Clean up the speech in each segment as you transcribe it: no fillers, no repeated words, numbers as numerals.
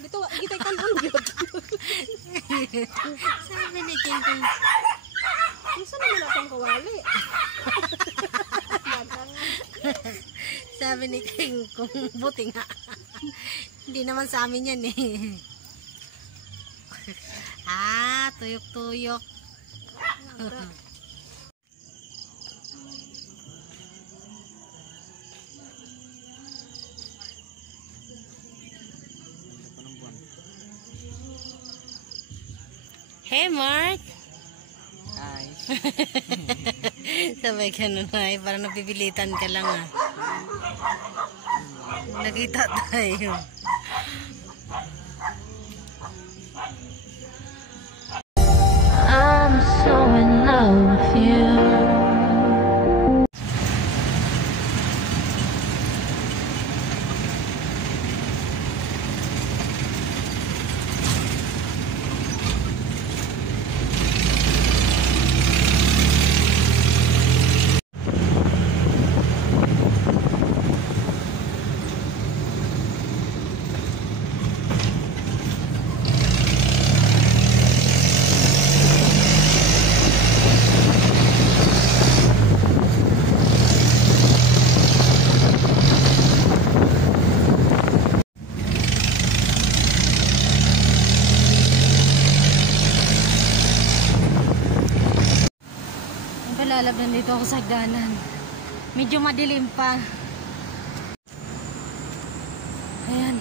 dito, kita kanon gyud. Sabi ni King Kong. Unsa naman akong kawali? Sabi ni King Kong, buti nga. Hindi naman sa amin yan eh. Tuyok-tuyok. Hey Mark! Hi! Sabay ka nun ay, parang napibilitan ka lang ah. Nakita tayo. I'm so in love with you. Lalabdan dito ako sa hagdanan. Medyo madilim pa. Ayan.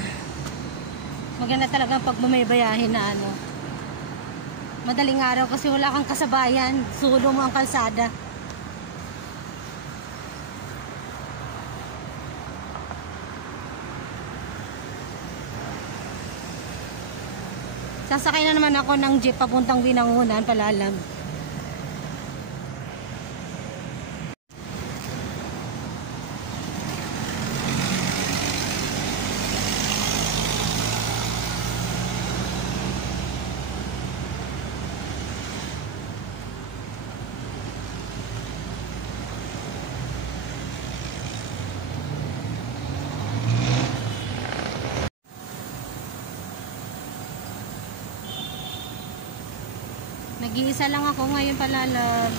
Maganda talaga pag bumibayahin na ano. Madaling araw kasi wala kang kasabayan. Sulo mo ang kalsada. Sasakay na naman ako ng jeep papuntang Binangonan, Palalag. Nag-iisa lang ako ngayon, Palalag.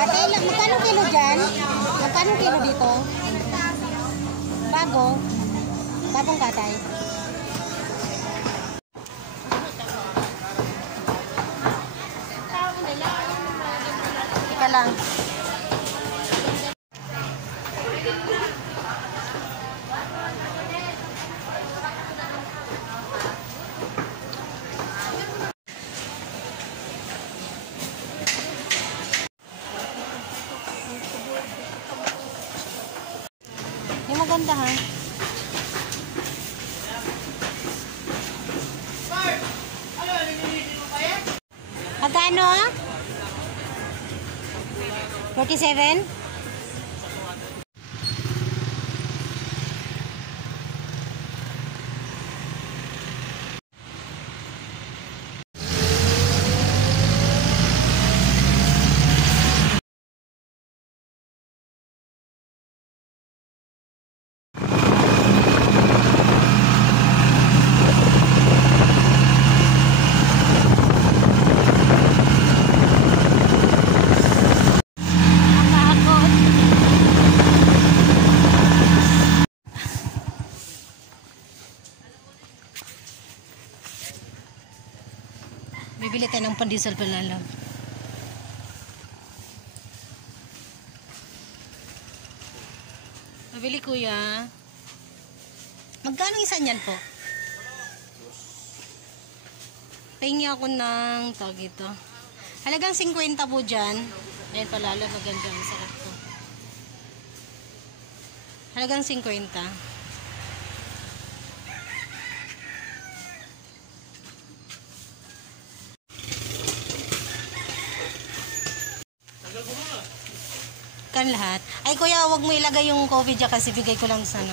Ate, magkano kilo dyan? Magkano kilo dito? Bago? Bagong katay? Ika lang. Yung maganda ha. Magkano? 47? Bibili tayo ng pandesal, Palalag. Mabili, kuya. Magkano isa niyan po? Pahingi ako ng tawag ito. Halagang 50 po dyan. Ayan pala, maganda. Masarap to. Halagang 50. Kan lahat. Ay kuya, wag mo ilagay yung coffee dyan kasi bigay ko lang sa ano.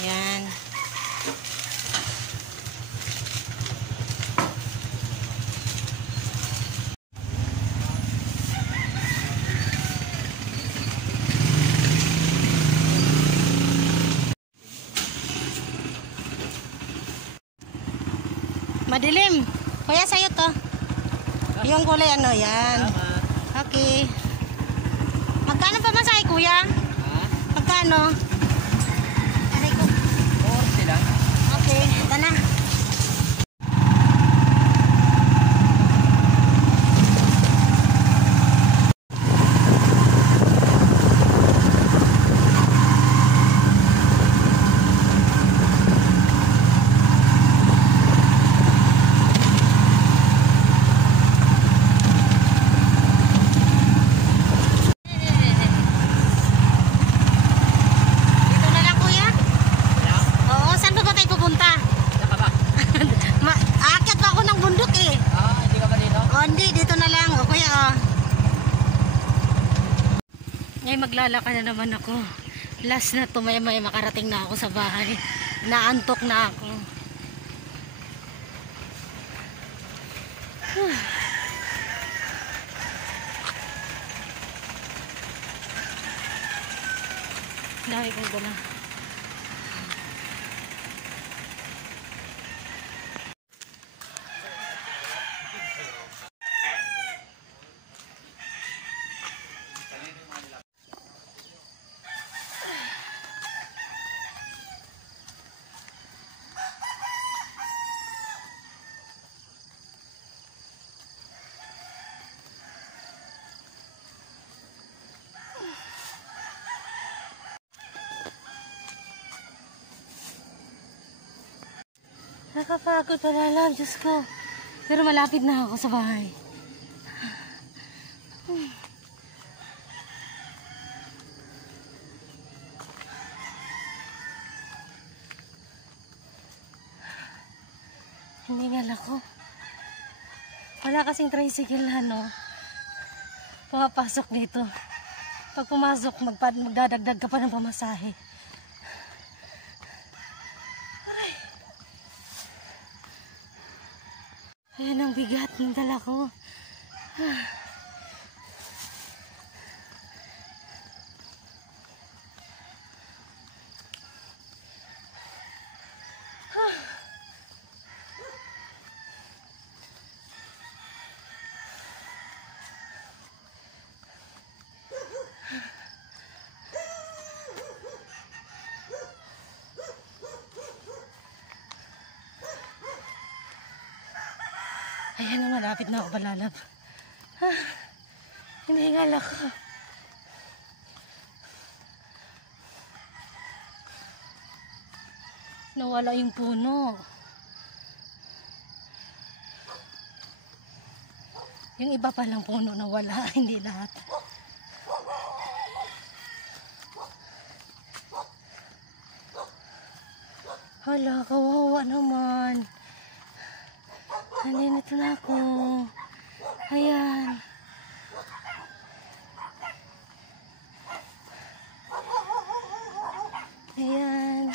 Ayan. Madilim. Kuya, sa'yo to. Yung kulay ano, yan. Okay. Magkano pa masahe, kuya? Ha? Magkano? Aray ko. 40 lang. Okay, ito na. Ngayon maglalakad na naman ako. Last na to, maya makarating na ako sa bahay. Naantok na ako. Dami kong dala. Nakapagod pala lang, Diyos ko. Pero malapit na ako sa bahay. Hiningal ako. Wala kasing tricycle na, no? Pumapasok dito. Pag pumasok, magdadagdag ka pa ng pamasahe. Ayan ang bigat ng dala ko. Ayan na, malapit na ako palalab. Hinihingal ako. Nawala yung puno. Yung iba palang puno nawala, hindi lahat. Hala, kawawa naman. Nandito na ako. Ayan. Ayan.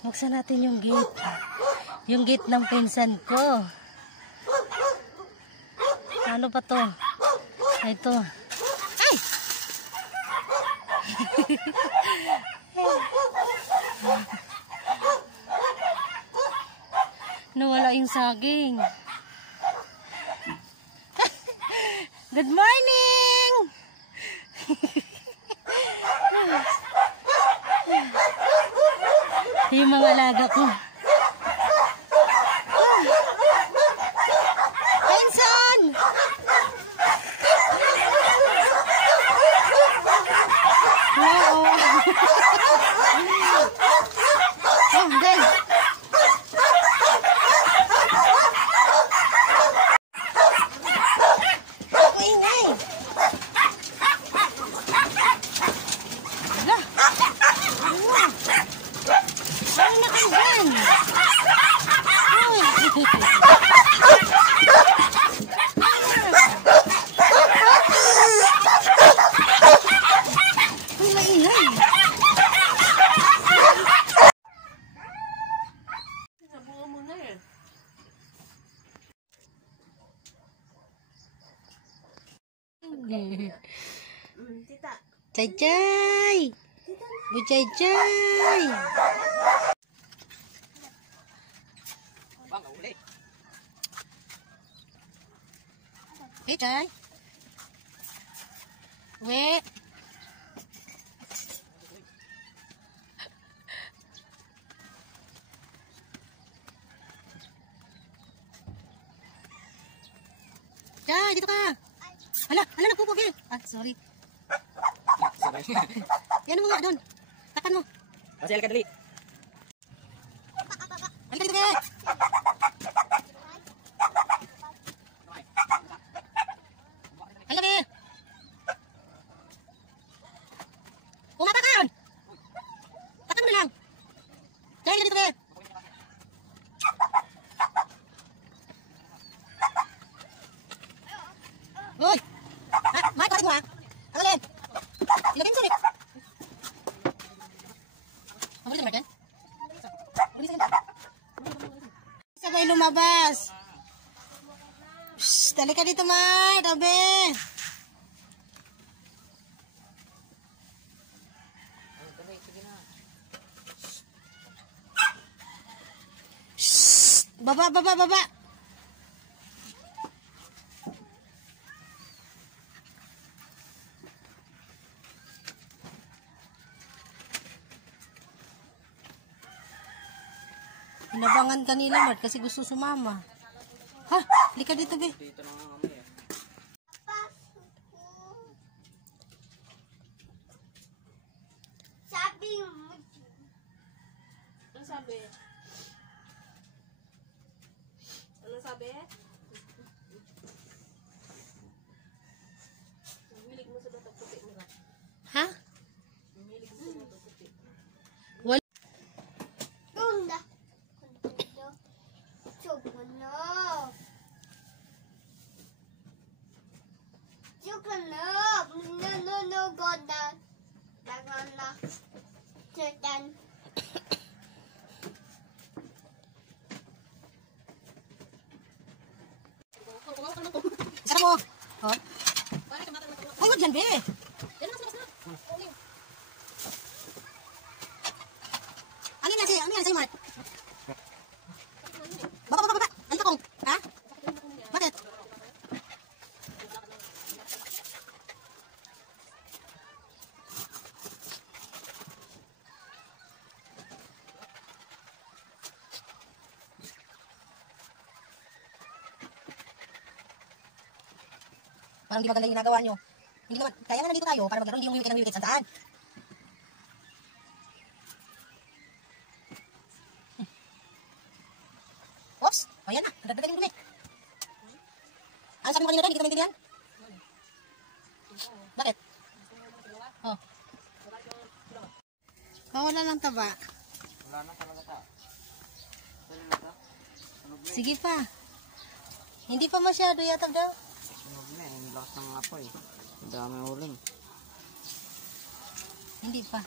Buksan natin yung gate. Yung gate ng pinsan ko. Ano pa to? Ito. Ay! Nawala yung saging. Good morning! Yung mga alaga ko. Pinsan! Tita. Chay chay. Bu chay chay. Hey chay. We. Chay, dito ka. Hala, nagpupugil. Ah, sorry. Yan mo nga doon. Takan mo. Kasi halika dali. Halika dito ka. Halika ka. Umatakan. Takan mo na lang. Chay, halika dito ka. Hoy! May parit mo ha? Alin? Ilagay mo sa Mabilis na Martin? Mabilis na sabay lumabas. Shhh! Dali ka dito, Mar! Tabi! Shhh! Baba! Inabangan kanila, Mart, kasi gusto sumama. Ha? Lika dito, be. Dito na nga kami eh. Sabi mo. Ano sabi? Ano sabi? Milig mo sa batang puti mo na. Ha? Milig mo sa batang puti. Wala. Tunda. Chocolate. Chocolate. No, go down. Dagana. Chicken. Sara mo. Oh. Ay, wag yan, be. Ano yan sa'yo, Mart? Baba. Ano ka kong? Ha? Bakit? Parang di maganda yung ginagawa nyo. Hindi naman, kaya nga nandito tayo para maglaro, hindi yung wiwikit ng wiwikit saan. Oops! Ayan na, nagdagdagan yung dumi. Ano sabi mo kanina doon? Hindi ka maintindihan? Bakit? Oh. Wala ng taba. Wala na talaga ta. Sali na ta? Sige pa. Hindi pa masyado yata daw. Sunog na eh. Ang lakas ng apoy. Ang dami uling. Hindi pa.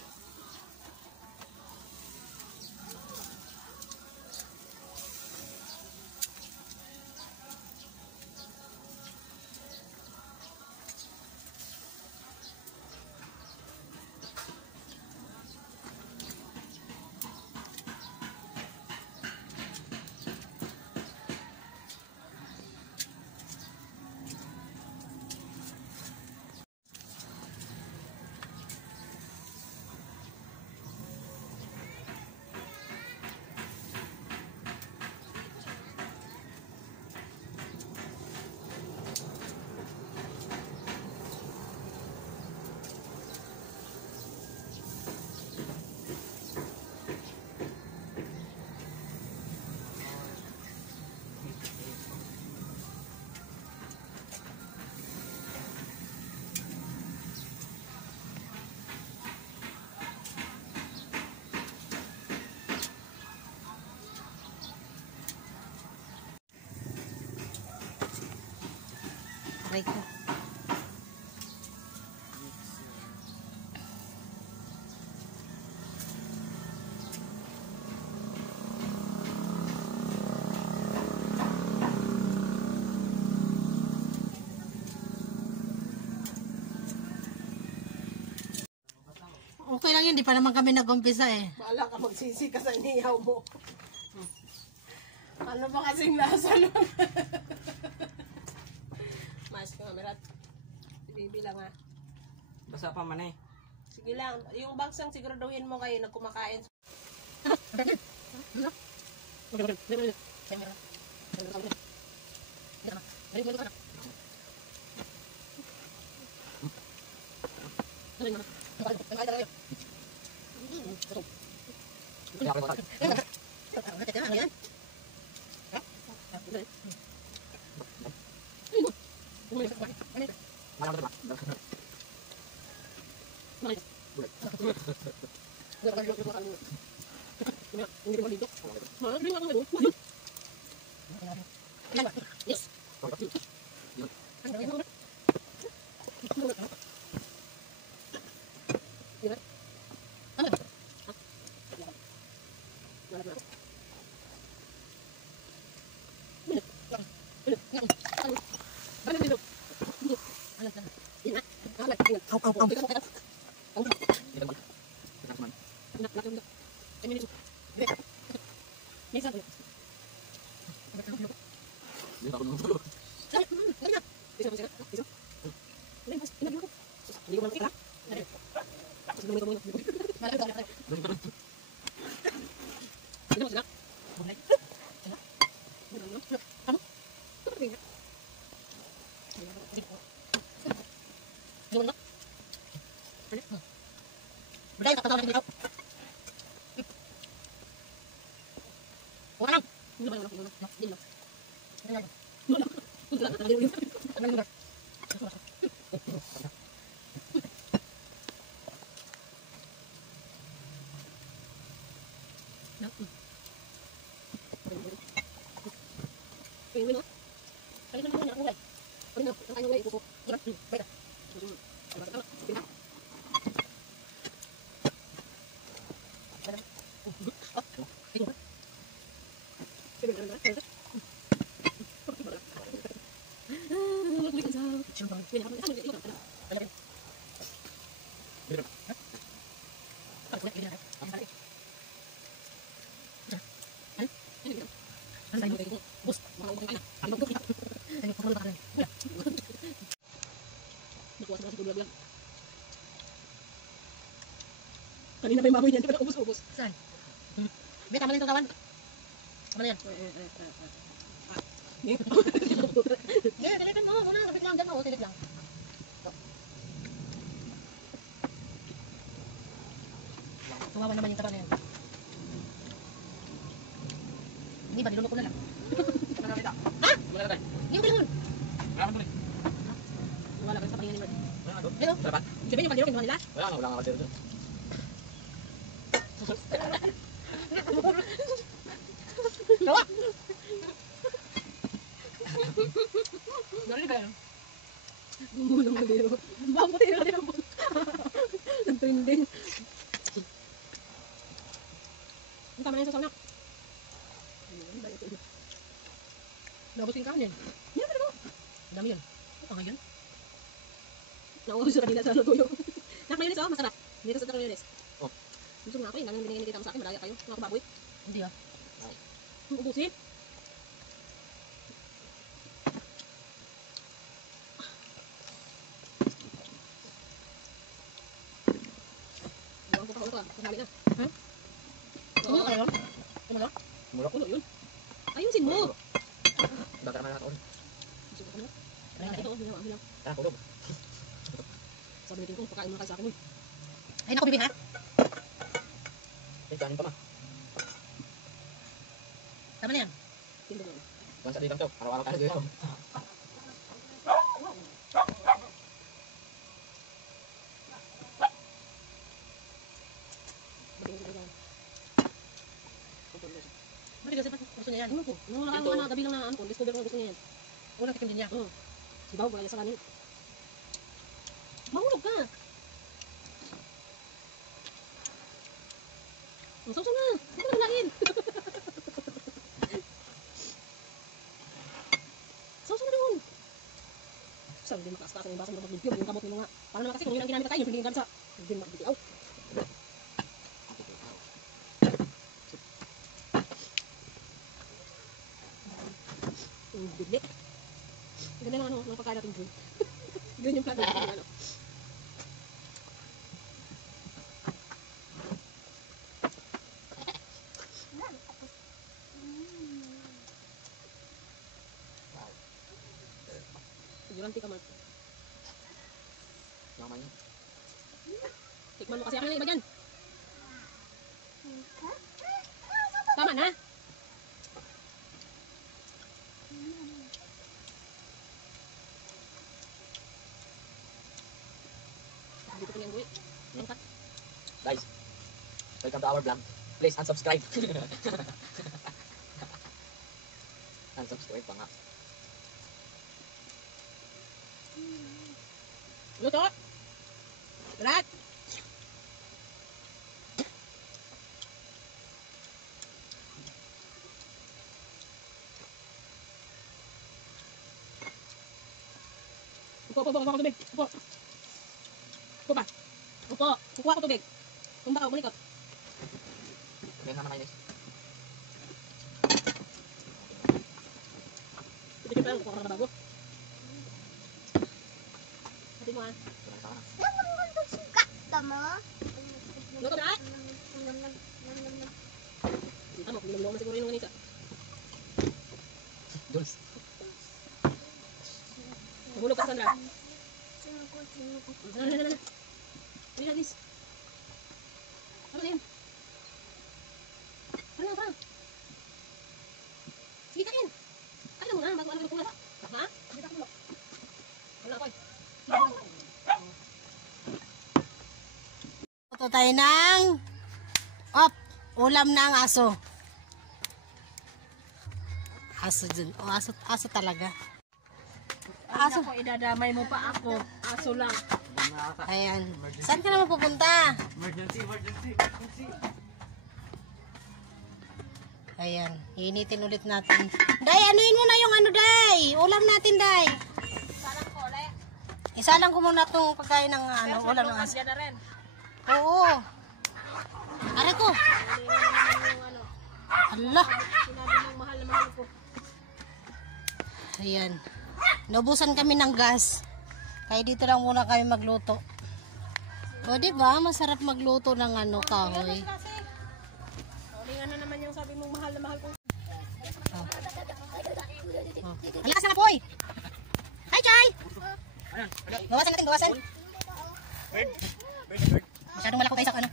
Aray ko. Okay lang yun, di pa naman kami nag-umpisa eh. Baala ka magsisi ka sa inihaw mo. Ano ba kasing lasa nun? Mas ka merat. Bibilang ha. Basa pa man eh. Sige lang. Yung bagsang siguraduhin mo kayo nagkumakain. Kaya ako lang. Malang ba? Kanina pa yung baboy niyan, di ba ubos-ubos? Saan? May tama na yung kawan. Tama na yan. Yeah, dilitin mo. Muna, kapit lang dyan. Dilit lang. Tumawa naman yung taba na yan. Hindi ba, nilunok ko na lang. Ha? Hindi ko tingon. Wala ka sa paningin ni Hello? Sabihin yung pandirok, kinuha nila? Wala nga kasi doon. Gawa! Narinig kayo? Bumulong na dito. Bang puti na dito. Nag-trending. Ang tama na yung sasaw na. Nabos yung kanin. Yan, ano? Ang dami yun. Ano ngayon? Naubos siya kanina sa tuyo. Nak-mayonnaise oh, masarap. Dito sa mayonnaise. Oh. Gusto nga ako yun. Ang binigay mo sa akin, malaya kayo. Mga kababoy. Hindi ah. Ubusin. Buwan ko pa ulo. Marami na. Ha? Ulo ka yun? Ulo? Mulok. Ulo yun. Ayusin mo. Baka naman ako. Gusto ko mo. Ayun na Ito, hilaw, hilaw. Ah, kulog. Sabi natin ko, pakain mo na kayo sa akin. Ayun ako, bibi ha? Kanin pa ma. Tama na yan. Tingnan mo. Bang sa dito. Araw-araw tayo dito. Bakit kasi gusto niya yan? Ano ko? Nung nakagawa na gabi lang na ano ko, discover ko gusto niya yan. Unang tikim din niya. Sibaw gaya sa kanin. Mahulog ka. Masawsaw na. Hindi ko nalain. Sawsaw na doon. Sabi din makaas-taas na yung basa mo magbibigyo. Yung kamot mo nga. Paano naman kasi kung yun ang ginamit tayo, yung hindi yung gansa. Hindi magbibigyo. pagkain natin green. Green yung plato. Ano. Sigurante ka, Mark. Yaman yun. Tikman mo kasi ako yung iba dyan. Tama na. Dito ko niyang gawin. Lengkat. Guys, welcome to our vlog. Please unsubscribe. Unsubscribe pa nga. Luto. Berat. Upo, tubig. Upo. Upo pa. Upo. Kukuha ko tubig. Tumba ka, bulikot. Yan naman guys. Ito yung parang kukuha ka na bago. Hati mo ah. Walang sana. Tama. Luto na. Tama, pinamulong na siguro yung ganito. Duls. Mahulog ka, Sandra. Ano. Hindi na, Liz. Ano na yun? Parang. Sige, kain. Kain mo na, bago ano pula. Ha? Hindi ka pula. Wala ko eh. Ito tayo ng ulam ng aso. Aso dun. O, aso talaga. Aso ko, idadamay mo pa ako. Aso lang. Ayan. Saan ka naman pupunta? Emergency. Ayan. Initin ulit natin. Day, anuin mo na yung ano, Day. Ulam natin, Day. Isalang ko muna itong pagkain ng ulam ng aso. Na rin. Oo. Aray ko. Allah. Sinabi mong mahal na mahal ko. Ayan. Naubusan kami ng gas. Kaya dito lang muna kami magluto. O, diba? Masarap magluto ng kahoy. Ulingan na naman yung sabi mong mahal na mahal ko. Ang lakas ng apoy! Hi, Chay! Gawasan natin, gawasan. Masyadong malaki tayo sa ano.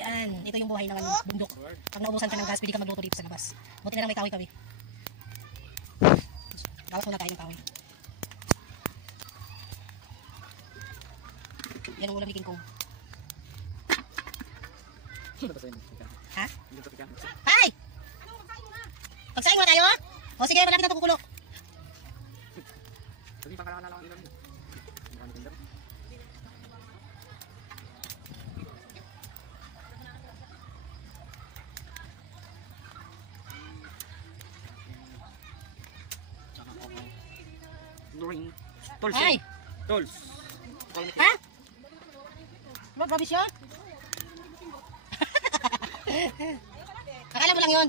Yan, ito yung buhay ng bundok. Pag naubusan ka ng gas, pwede ka magluto dito sa labas. Buti na lang may kahoy-kahoy. Gawas muna tayo ng kahoy. Yan ang ulam ni King Kong. Ha? Hi! Pagsaing mo na tayo, ha? O sige, malapit na ito kukulo. Sabi pa kalala lang ilan. Tools. Hi! Tools. Ha? Ano, grabe siya? Akala mo lang yun.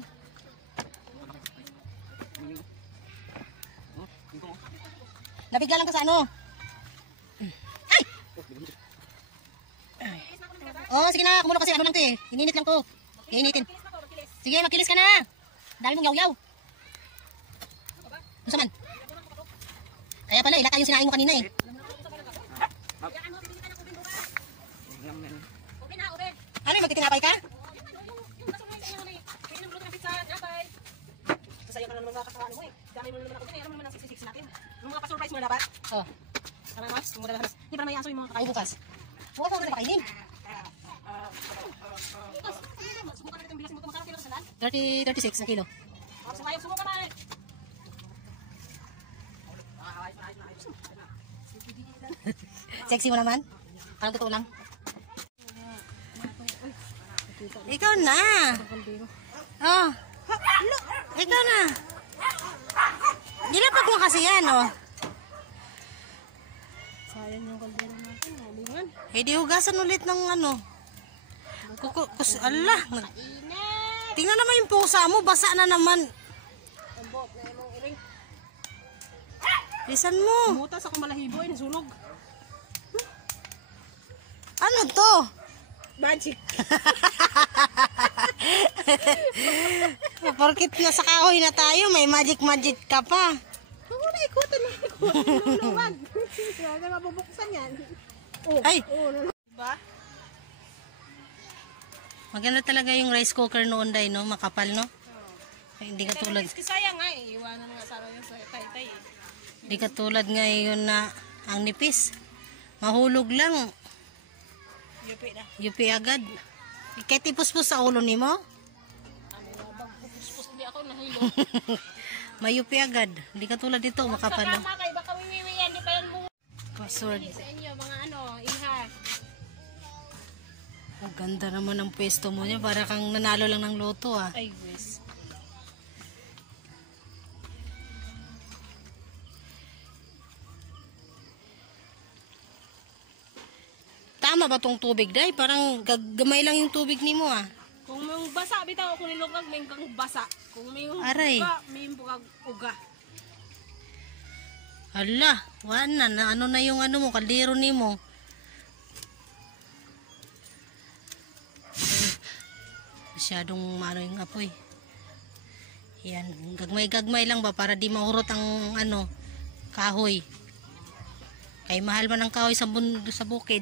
Nabigla lang ka sa ano. Ay! Oh, sige na. Kumulo kasi ano lang to eh. Ininit lang to. Iinitin. Sige, magkilis ka na. Dami mong yaw-yaw. Gusto man. Kaya pala, ilata yung sinaing mo kanina eh. Ano, magtitinapay ka? Sayang ka na naman mga kasalanan mo eh. Dami mo naman ako dyan eh. Alam mo naman ang 66 natin. Yung mga pa-surprise mo na dapat. Oh, Tama mas, yung muna lahat. Hindi para may aso yung mga ay bukas. Bukas mo na pakainin. Subukan na natin bilasin mo ito. Magkano kilo sa salan? 36 na kilo. Sumayaw, subukan na eh. Sexy mo naman. Parang totoo lang. Ikaw na. Oh. Ikaw na. Nilapat mo kasi yan, oh. Sayang yung kaldero natin. Nalingan. Eh, di hugasan ulit ng ano. Allah. Tingnan naman yung pusa mo, basa na naman. Ambot na imong iring. Lisan mo. Mutas ako malahibo ay nasunog. Ano to? Magic. Porkit nasa kahoy na tayo, may magic ka pa. Oo, naikutan na. Luluwag. Kaya mabubuksan yan. Oh, Ay! Diba? Maganda talaga yung rice cooker noon, Day, no? Makapal, no? Ay, hindi katulad. Sayang nga eh. Iwanan nga sana yung sa tay-tay eh. Hindi katulad ngayon na ang nipis. Mahulog lang. Yupi na. Yupi agad. Kahit ipuspos sa ulo ni mo, Ano na bang pupuspos hindi ako nahilo. mayupi agad. Hindi katulad dito, makapal. No? Tama kayo, baka wiwiwi yan. Di ba yan bunga Password. sa inyo, mga ano, iha. Ang ganda naman ng pwesto mo niya. Para kang nanalo lang ng loto, ah. Ay, wes. Tama ba tong tubig, Day? Parang gamay lang yung tubig ni mo, ah. Kung may basa, bitaw ako nilungag, may kang basa. Kung may Aray. uga, may bukag uga. Hala, wala na. Ano na yung ano mo, kaldero ni mo. Masyadong ano yung apoy. Yan, gagmay-gagmay lang ba para di mahurot ang ano, kahoy. Kay mahal man ang kahoy sa bukid.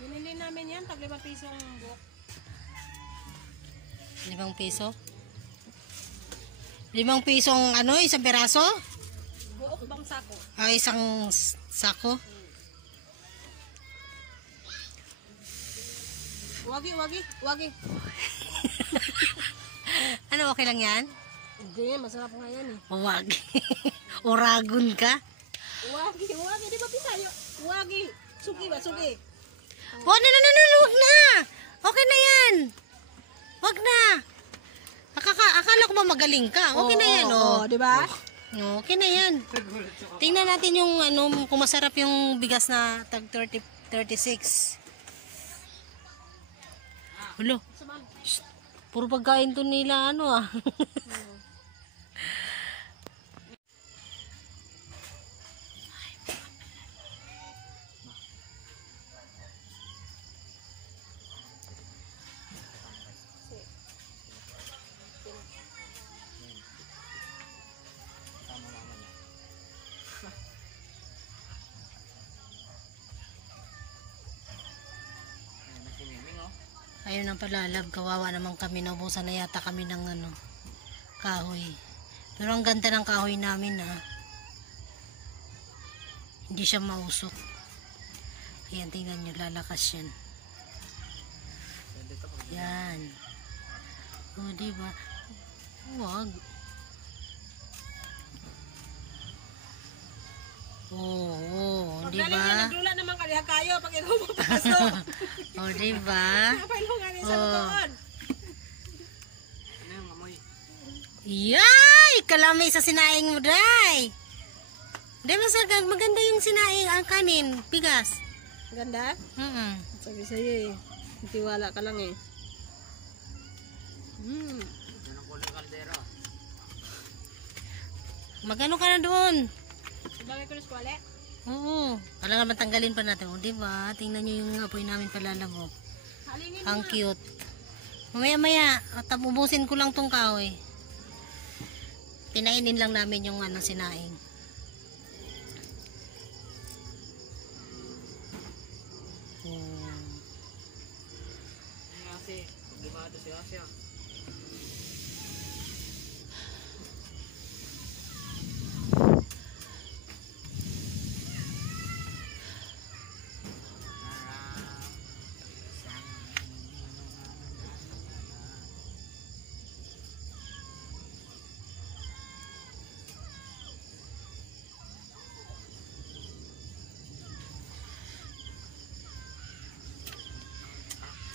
Binili namin yan, tag 5 pisong buok. 5 piso? 5 pisong ano, isang peraso? Buok bang sako? Ay, isang sako? Wagi. Ano, okay lang yan? Hindi, masarap nga yan eh. Wag. Uragon ka? Wagi, di ba pisayo? Wagi. Sugi ba, sugi? Oh, no, wag na. Okay na yan. Wag na. Akala ko ba magaling ka? Okay na yan, oh. di ba? Okay na yan. Tingnan natin yung ano, kung masarap yung bigas na tag 36. Hulo. Puro pagkain to nila ano ah. Ayun ang palalab, kawawa naman kami, naubusan na yata kami ng ano, kahoy. Pero ang ganda ng kahoy namin ha. Hindi siya mausok. Ayan, tingnan nyo, lalakas yan. Yan. O, diba? Huwag. Oo, Pag diba? galing nagdula naman kaliha kayo pag ikaw mapapasok. O, diba? Napailungan sa Oh. lutoon. Ano yung amoy? Yay! Kalami sa sinaing mo, Day! Day, maganda yung sinaing, ang kanin, bigas. Ganda? Sabi sa'yo eh. Tiwala ka lang eh. Yan ang kulay kaldero. Magano ka na doon? Bagay ko na skwale. Oo. Wala naman tanggalin pa natin. O, diba? Tingnan nyo yung apoy namin palalabog. Halingin Ang cute. Mamaya-maya, ubusin ko lang tong kahoy. Pinainin lang namin yung ano, sinaing. Kasi, gumado si Asya.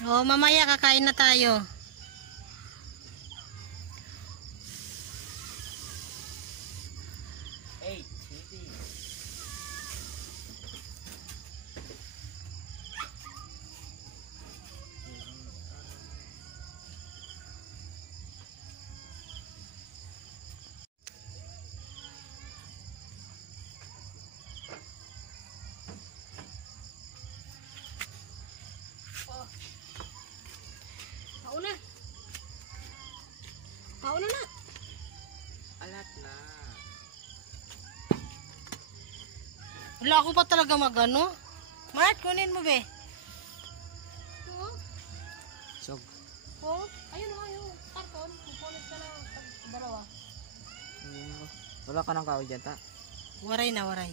O, mamaya kakain na tayo. Hey, sweetie. Wala ako pa talaga magano. Mart, kunin mo be. Sog. Oh, ayun o, yung karton. Kukulit ka na dalawa. Wala ka ng kahoy dyan, ta? Waray na, waray.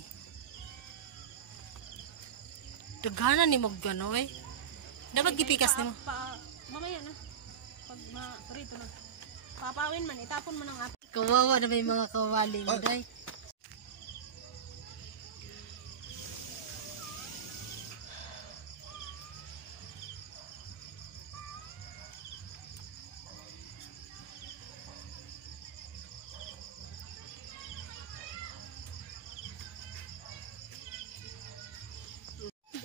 Daghanan ni mo gano eh. Dapat gipikas nimo. Mamaya na. Pag rito na. Papawin man, itapon mo ng ato. Kawawa na may mga kawali mo, day.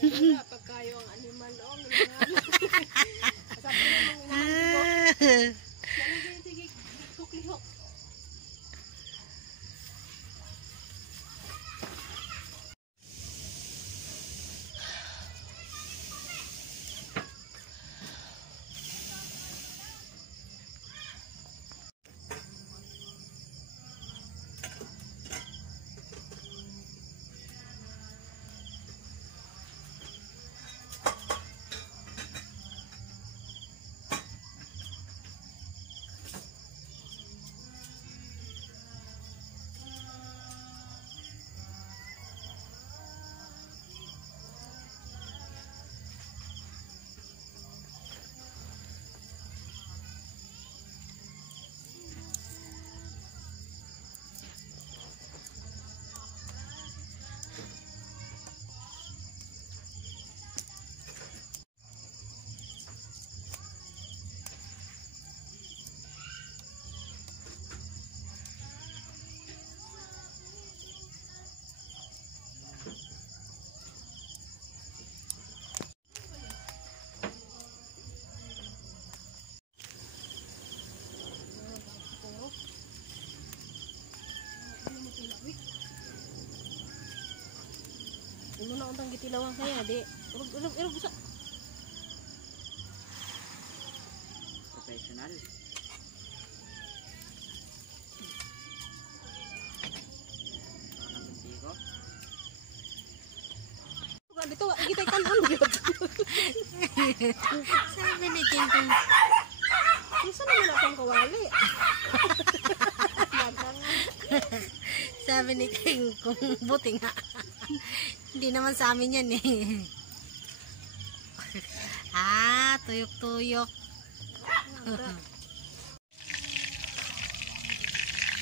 Wala, pagka yung animal, oh, sabi naman, sige, kuklihok. Ano na untang gitilawang kaya, di. Urog, gusto. Professional. Dito, igitay kanon yun. Sabi ni Tingkong. Isa naman akong kawali. Sabi ni Tingkong, buti nga. Hindi naman sa amin yan eh. Tuyok-tuyok.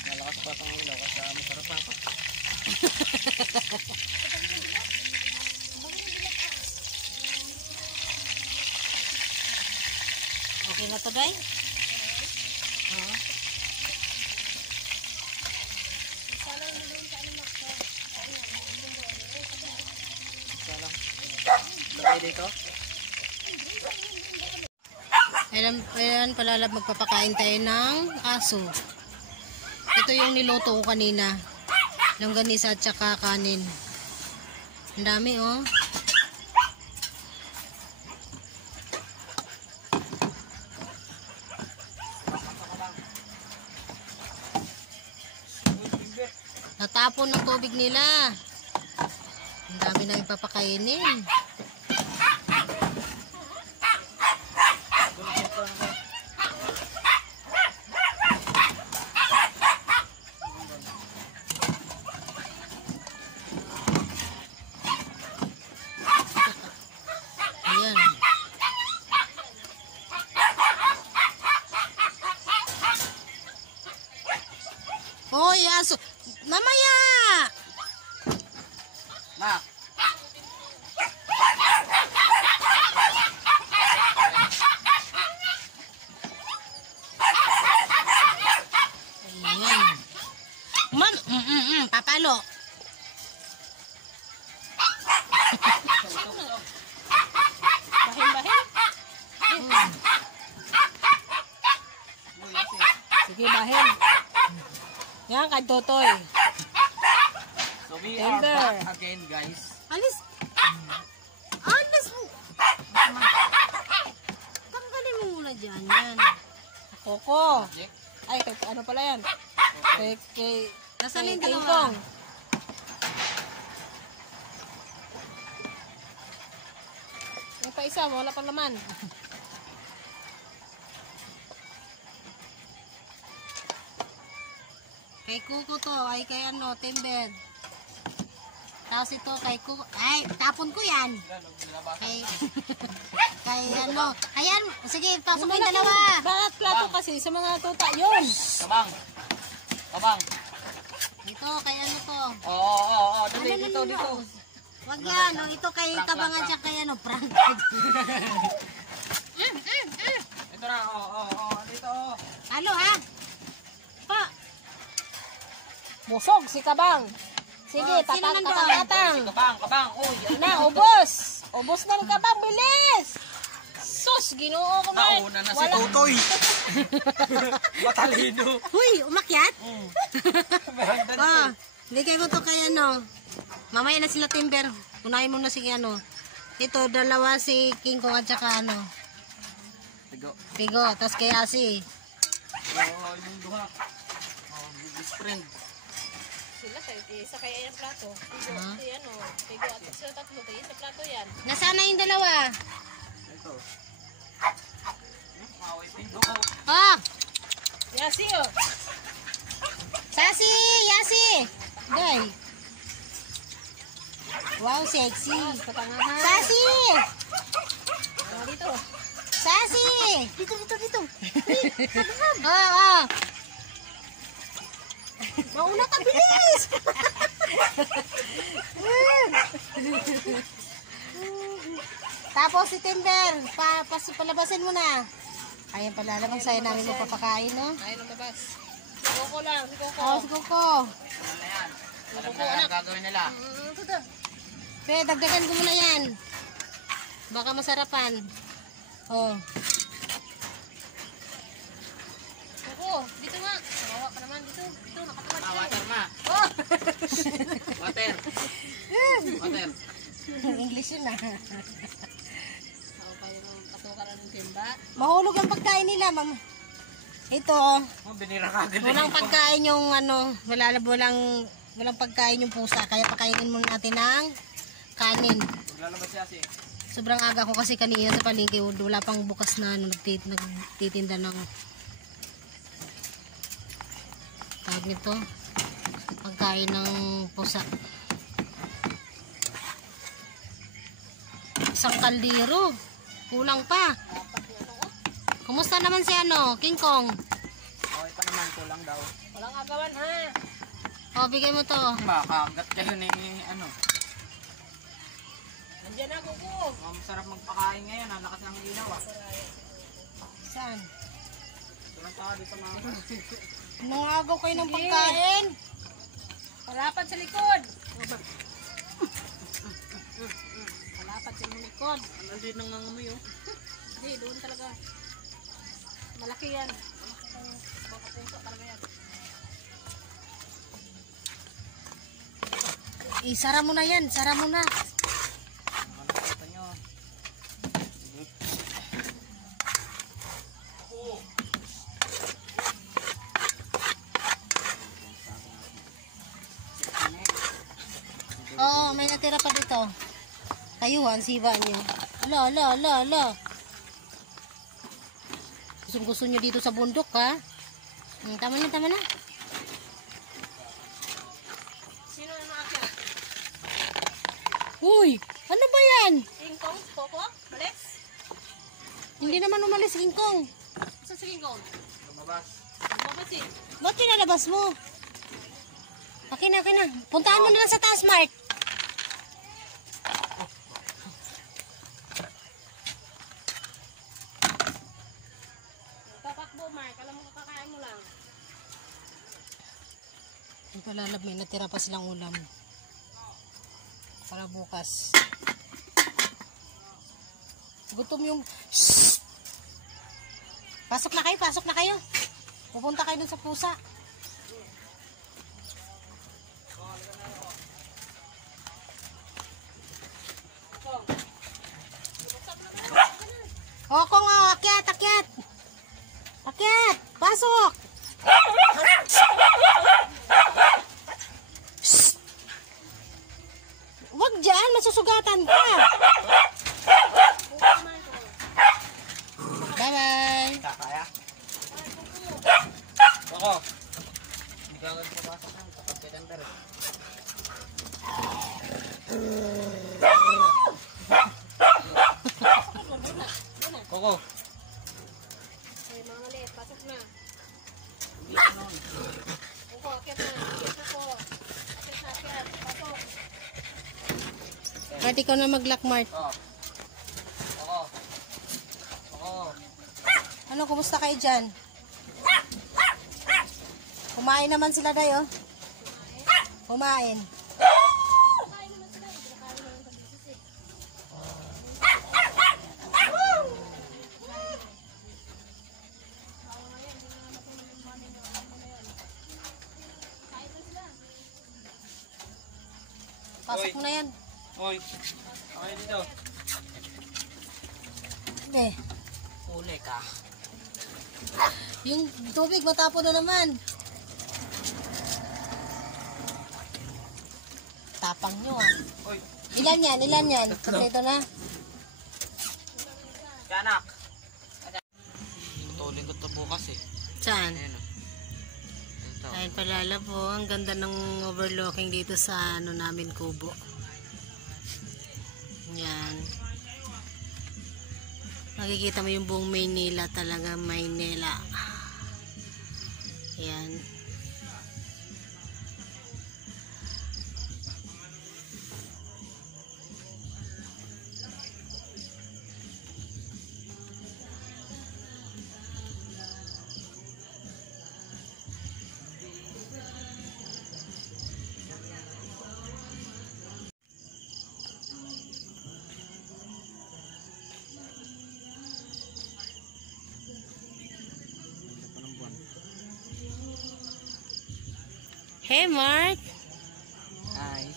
Malakas pa itong ilaw kasi masarap ako. Okay na to, day? Oo. Lagay dito. Ayan pala, lab, magpapakain tayo ng aso. Ito yung niluto ko kanina. Longganisa at saka kanin. Ang dami, oh. Natapon ng tubig nila. Ang dami na ipapakainin. Ayan. Hoy, aso. Mamaya! Ma! Ayan. Papalo. Bahin. Sige, bahin. Yan, kay Totoy. So we Ender. are back again, guys. Alis. Alis mo. Tanggalin mo muna dyan. Yan. Koko. Jack. Ay, ano pala yan? Kay Nasaan yung King dalawa? Kong. pa isa, wala pang laman. Kay Kuko to, ay kay ano, Timber. Tapos ito kay Kuko, ay, tapon ko yan. Kay, kay ano, ayan, sige, pasok mo yung dalawa. Bakit plato kasi sa mga tuta yun? Kabang. Kabang. Ito, kay ano to. Oo. Dito. Wag yan, no? Ito kay Kabangan siya kay ano, prank. Ito na, dito. Halo ha? Pa. Busog si Kabang. Sige, Oh, sino nandun? tatang. Kabang. Uy, Na, ubos. Ubos na ni Kabang, bilis. Sus, ginoo ko man. nauna na si Tutoy. Matalino. Huy, umakyat? Mahagdan Oh, bigay mo to kay ano. Mamaya na sila Timber. Unahin mo na si ano. Ito, dalawa si King Kong at saka ano. Tigo, tapos kay Asi. Yung duha. Best friend. Sila sa isa kaya yung plato. Tigo, ano, tigo at sila tatlo, tayo sa plato yan. Nasaan na yung dalawa? Ito. Maway pindo. Oh, Yasi, oh. Sasi, Yasi. Day. Wow, sexy. Katangahan. Sasi! Dito. Sasi! Dito. Oo. Mauna ka, bilis. Tapos si Timber, palabasin mo na. Ayan pala, alam ang sayo namin magpapakain, no? Ayun ang labas. Si Coco lang, si Coco. Oo, si Coco. Alam na yan. Alam na ang gagawin nila. Pe, dagdagan ko muna yan. Baka masarapan. Oh. Coco, dito nga. Kawawa ka naman dito. Dito, nakatawad siya. Water na. Oh! Water. English yun ah. Ako kayo ng patukan ng timba. Mahulog ang pagkain nila, ma'am. Ito, Binira ka agad. walang pagkain yung ano, walang pagkain yung pusa. Kaya pakainin muna natin ng kanin. Maglalabas siya si. Sobrang aga ko kasi kanina sa palengke, wala pang bukas na ano, nagtitinda ng tawag nito, pagkain ng pusa. Isang kaldero, kulang pa. Kumusta naman si ano, King Kong? Okay pa naman, kulang daw. Walang agawan, ha? O, bigay mo to. Makaangat kayo ni ano. Nandiyan na, Coco. Masarap magpakain ngayon. Ang lakas ng ilaw ah. Saan? Walang tao dito mga. Nangagaw kayo ng pagkain. Palapad sa likod. Palapad sa likod. Ano din nangangamoy oh. Hindi, doon talaga. Malaki yan. Baka puso talaga yan. Sara mo na yan, sara mo na. Nakakita nyo. Oo, may natira pa dito. Kayo, ang siba nyo. Ala. Gusto nyo dito sa bundok, ha? Tama na. Sino na maakyat? Uy, ano ba yan? King Kong? Coco? Malis? Hindi naman umalis, King Kong. Saan si King Kong? Lumabas. Lumabas eh. Ba't pinalabas mo? Okay na. Puntahan mo na lang sa taas, Mark. Tatakbo, Mark. Alam mo, kakakain mo lang. Ang palalab, may natira pa silang ulam. Para bukas. Gutom yung... Shhh! Pasok na kayo. Pupunta kayo dun sa pusa. O, kung akyat. Akyat, pasok. Shhh! Wag dyan, masusugatan ka. Bye-bye. Kakaya? Ako. Hindi ka agad papasok na. Kapag kailangan rin. Koko. Ay, mga maliit. Pasok na. Hindi ka nun. Upo, akit na. Upo. Akit na, akit. Pasok. Mart, ikaw na mag-lock, Mart. Ako. Ako. Ano, kumusta kayo dyan? Kumain naman sila tayo. Kumain. Pasok mo na yan. Hoy. Okay dito. Okay. Uli ka. Yung tubig matapon na naman. Tapang nyo ah. Hoy. Ilan yan? Ilan yan? Kompleto na. Kanak. Tutulin ko ito bukas eh. Saan? Ayan o. Ito. Ayun palala po. Ang ganda ng overlooking dito sa ano namin kubo. Yan. Makikita mo yung buong Maynila talaga. Maynila. Yan. Hey, Mark! Ay.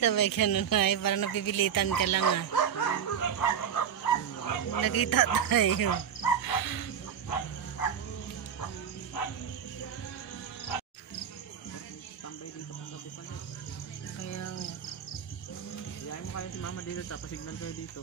Sabay ka nun ay, parang napibilitan ka lang ah. Nakita tayo. Tambay dito kung gabi pa na. Kaya nga. Iyayin mo kayo si mama dito tapos signal kayo dito.